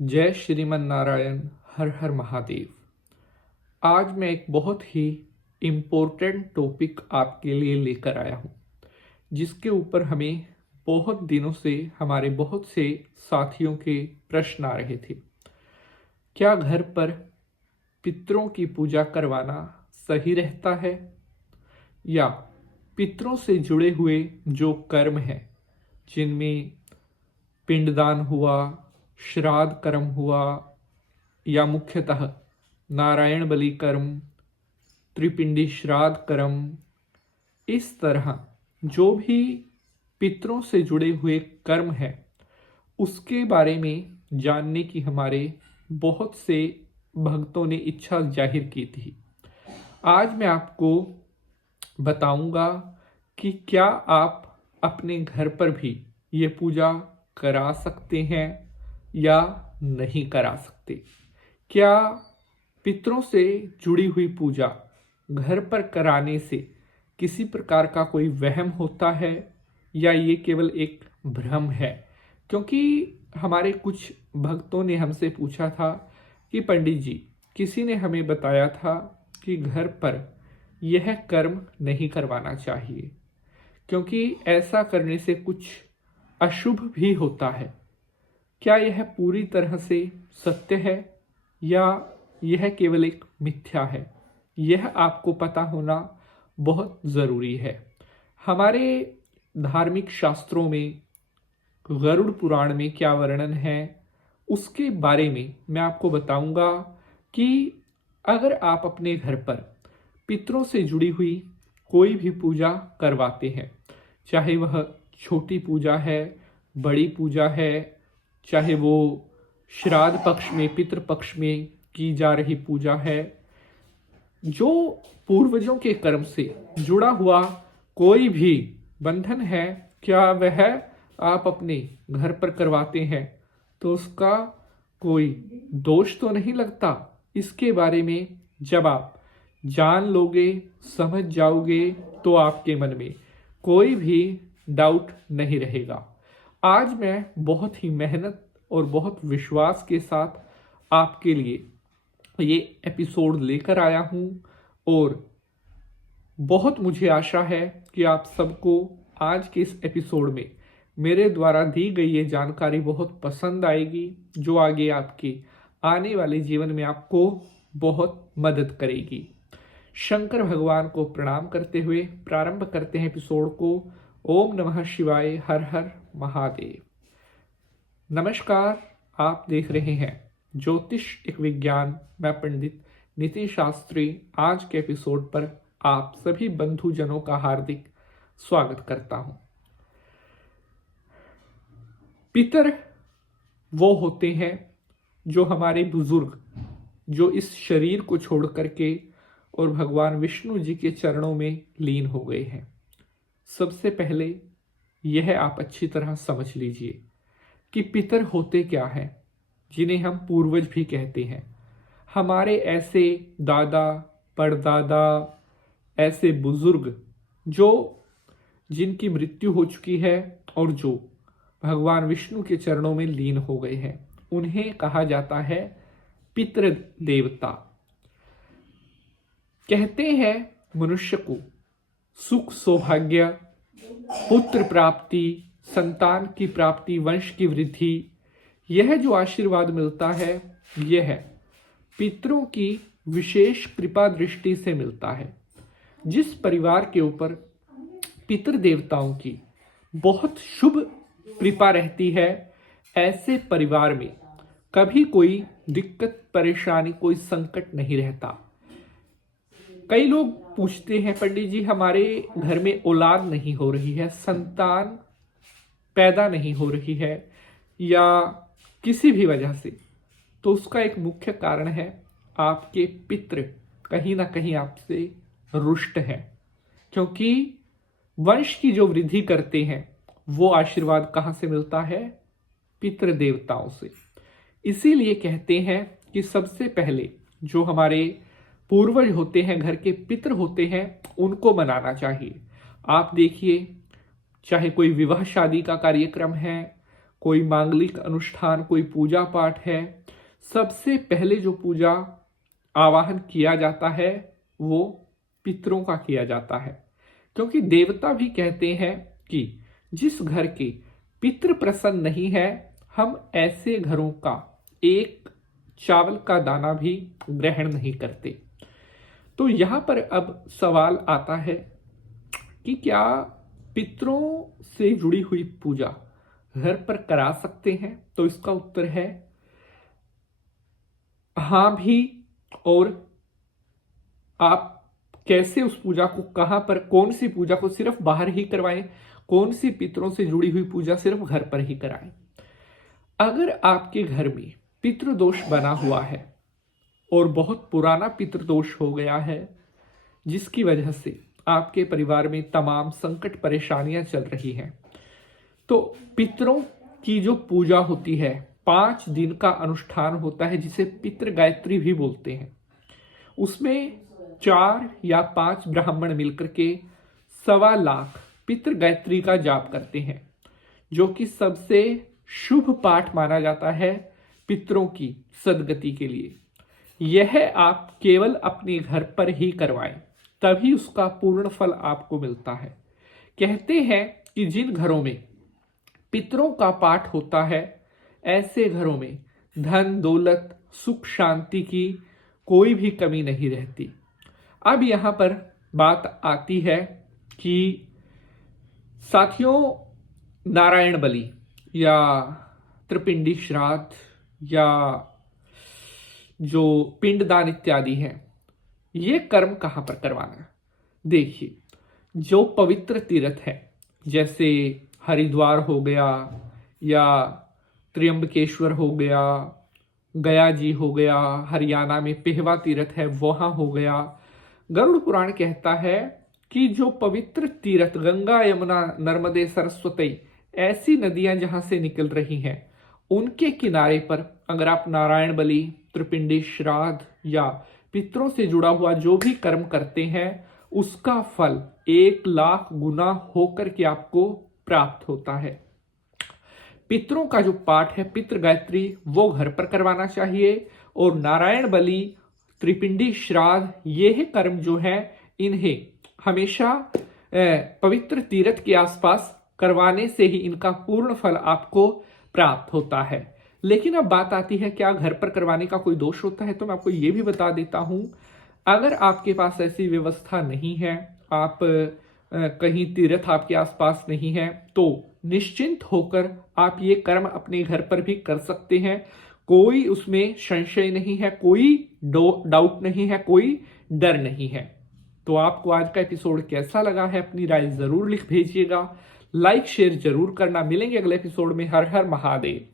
जय श्रीमन नारायण। हर हर महादेव। आज मैं एक बहुत ही इम्पोर्टेंट टॉपिक आपके लिए लेकर आया हूँ, जिसके ऊपर हमें बहुत दिनों से हमारे बहुत से साथियों के प्रश्न आ रहे थे। क्या घर पर पितरों की पूजा करवाना सही रहता है, या पितरों से जुड़े हुए जो कर्म हैं, जिनमें पिंडदान हुआ, श्राद्ध कर्म हुआ, या मुख्यतः नारायण बलि कर्म, त्रिपिंडी श्राद्ध कर्म, इस तरह जो भी पितरों से जुड़े हुए कर्म हैं, उसके बारे में जानने की हमारे बहुत से भक्तों ने इच्छा जाहिर की थी। आज मैं आपको बताऊंगा कि क्या आप अपने घर पर भी ये पूजा करा सकते हैं या नहीं करा सकते। क्या पितरों से जुड़ी हुई पूजा घर पर कराने से किसी प्रकार का कोई वहम होता है, या ये केवल एक भ्रम है। क्योंकि हमारे कुछ भक्तों ने हमसे पूछा था कि पंडित जी, किसी ने हमें बताया था कि घर पर यह कर्म नहीं करवाना चाहिए, क्योंकि ऐसा करने से कुछ अशुभ भी होता है। क्या यह पूरी तरह से सत्य है, या यह केवल एक मिथ्या है? यह आपको पता होना बहुत ज़रूरी है। हमारे धार्मिक शास्त्रों में गरुड़ पुराण में क्या वर्णन है, उसके बारे में मैं आपको बताऊंगा कि अगर आप अपने घर पर पितरों से जुड़ी हुई कोई भी पूजा करवाते हैं, चाहे वह छोटी पूजा है, बड़ी पूजा है, चाहे वो श्राद्ध पक्ष में, पितृ पक्ष में की जा रही पूजा है, जो पूर्वजों के कर्म से जुड़ा हुआ कोई भी बंधन है, क्या वह आप अपने घर पर करवाते हैं तो उसका कोई दोष तो नहीं लगता। इसके बारे में जब आप जान लोगे, समझ जाओगे, तो आपके मन में कोई भी डाउट नहीं रहेगा। आज मैं बहुत ही मेहनत और बहुत विश्वास के साथ आपके लिए ये एपिसोड लेकर आया हूँ, और बहुत मुझे आशा है कि आप सबको आज के इस एपिसोड में मेरे द्वारा दी गई ये जानकारी बहुत पसंद आएगी, जो आगे आपके आने वाले जीवन में आपको बहुत मदद करेगी। शंकर भगवान को प्रणाम करते हुए प्रारंभ करते हैं एपिसोड को। ओम नमः शिवाय। हर हर महादेव। नमस्कार, आप देख रहे हैं ज्योतिष एक विज्ञान। मैं पंडित नीति शास्त्री आज के एपिसोड पर आप सभी बंधुजनों का हार्दिक स्वागत करता हूं। पितर वो होते हैं जो हमारे बुजुर्ग, जो इस शरीर को छोड़ करके और भगवान विष्णु जी के चरणों में लीन हो गए हैं। सबसे पहले यह आप अच्छी तरह समझ लीजिए कि पितर होते क्या हैं, जिन्हें हम पूर्वज भी कहते हैं। हमारे ऐसे दादा, परदादा, ऐसे बुजुर्ग जो जिनकी मृत्यु हो चुकी है और जो भगवान विष्णु के चरणों में लीन हो गए हैं, उन्हें कहा जाता है पितृ देवता। कहते हैं मनुष्य को सुख, सौभाग्य, पुत्र प्राप्ति, संतान की प्राप्ति, वंश की वृद्धि, यह जो आशीर्वाद मिलता है, यह पितरों की विशेष कृपा दृष्टि से मिलता है। जिस परिवार के ऊपर पितृ देवताओं की बहुत शुभ कृपा रहती है, ऐसे परिवार में कभी कोई दिक्कत, परेशानी, कोई संकट नहीं रहता। कई लोग पूछते हैं, पंडित जी हमारे घर में औलाद नहीं हो रही है, संतान पैदा नहीं हो रही है, या किसी भी वजह से, तो उसका एक मुख्य कारण है आपके पितृ कहीं ना कहीं आपसे रुष्ट है। क्योंकि वंश की जो वृद्धि करते हैं, वो आशीर्वाद कहाँ से मिलता है? पितृ देवताओं से। इसीलिए कहते हैं कि सबसे पहले जो हमारे पूर्वज होते हैं, घर के पितृ होते हैं, उनको मनाना चाहिए। आप देखिए, चाहे कोई विवाह शादी का कार्यक्रम है, कोई मांगलिक अनुष्ठान, कोई पूजा पाठ है, सबसे पहले जो पूजा आवाहन किया जाता है वो पितरों का किया जाता है। क्योंकि देवता भी कहते हैं कि जिस घर के पितृ प्रसन्न नहीं है, हम ऐसे घरों का एक चावल का दाना भी ग्रहण नहीं करते। तो यहां पर अब सवाल आता है कि क्या पितरों से जुड़ी हुई पूजा घर पर करा सकते हैं? तो इसका उत्तर है हाँ भी। और आप कैसे उस पूजा को, कहां पर, कौन सी पूजा को सिर्फ बाहर ही करवाएं, कौन सी पितरों से जुड़ी हुई पूजा सिर्फ घर पर ही कराएं? अगर आपके घर में पितृदोष बना हुआ है और बहुत पुराना पितृदोष हो गया है, जिसकी वजह से आपके परिवार में तमाम संकट परेशानियां चल रही हैं, तो पितरों की जो पूजा होती है 5 दिन का अनुष्ठान होता है, जिसे पितृ गायत्री भी बोलते हैं। उसमें 4 या 5 ब्राह्मण मिलकर के 1.25 लाख पितृ गायत्री का जाप करते हैं, जो कि सबसे शुभ पाठ माना जाता है पितरों की सद्गति के लिए। यह आप केवल अपने घर पर ही करवाएं, तभी उसका पूर्ण फल आपको मिलता है। कहते हैं कि जिन घरों में पितरों का पाठ होता है, ऐसे घरों में धन दौलत सुख शांति की कोई भी कमी नहीं रहती। अब यहां पर बात आती है कि साथियों, नारायण बलि या त्रिपिंडी श्राद्ध या जो पिंडदान इत्यादि हैं, ये कर्म कहां पर करवाना है? देखिए, जो पवित्र तीर्थ है, जैसे हरिद्वार हो गया या त्र्यंबकेश्वर हो गया, गया जी हो गया, हरियाणा में पेहवा तीर्थ है वहां हो गया, गरुड़ पुराण कहता है कि जो पवित्र तीर्थ गंगा यमुना नर्मदे सरस्वती ऐसी नदियां जहां से निकल रही हैं, उनके किनारे पर अगर आप नारायण बलि, त्रिपिंडी श्राद्ध या पितरों से जुड़ा हुआ जो भी कर्म करते हैं, उसका फल 1 लाख गुना होकर के आपको प्राप्त होता है। पितरों का जो पाठ है पितृ गायत्री, वो घर पर करवाना चाहिए। और नारायण बलि, त्रिपिंडी श्राद्ध, ये कर्म जो है इन्हें हमेशा पवित्र तीर्थ के आसपास करवाने से ही इनका पूर्ण फल आपको प्राप्त होता है। लेकिन अब बात आती है क्या घर पर करवाने का कोई दोष होता है? तो मैं आपको ये भी बता देता हूं, अगर आपके पास ऐसी व्यवस्था नहीं है, आप कहीं तीर्थ आपके आसपास नहीं है, तो निश्चिंत होकर आप ये कर्म अपने घर पर भी कर सकते हैं। कोई उसमें संशय नहीं है, कोई डाउट नहीं है, कोई डर नहीं है। तो आपको आज का एपिसोड कैसा लगा है, अपनी राय जरूर लिख भेजिएगा। लाइक शेयर जरूर करना। मिलेंगे अगले एपिसोड में। हर हर महादेव।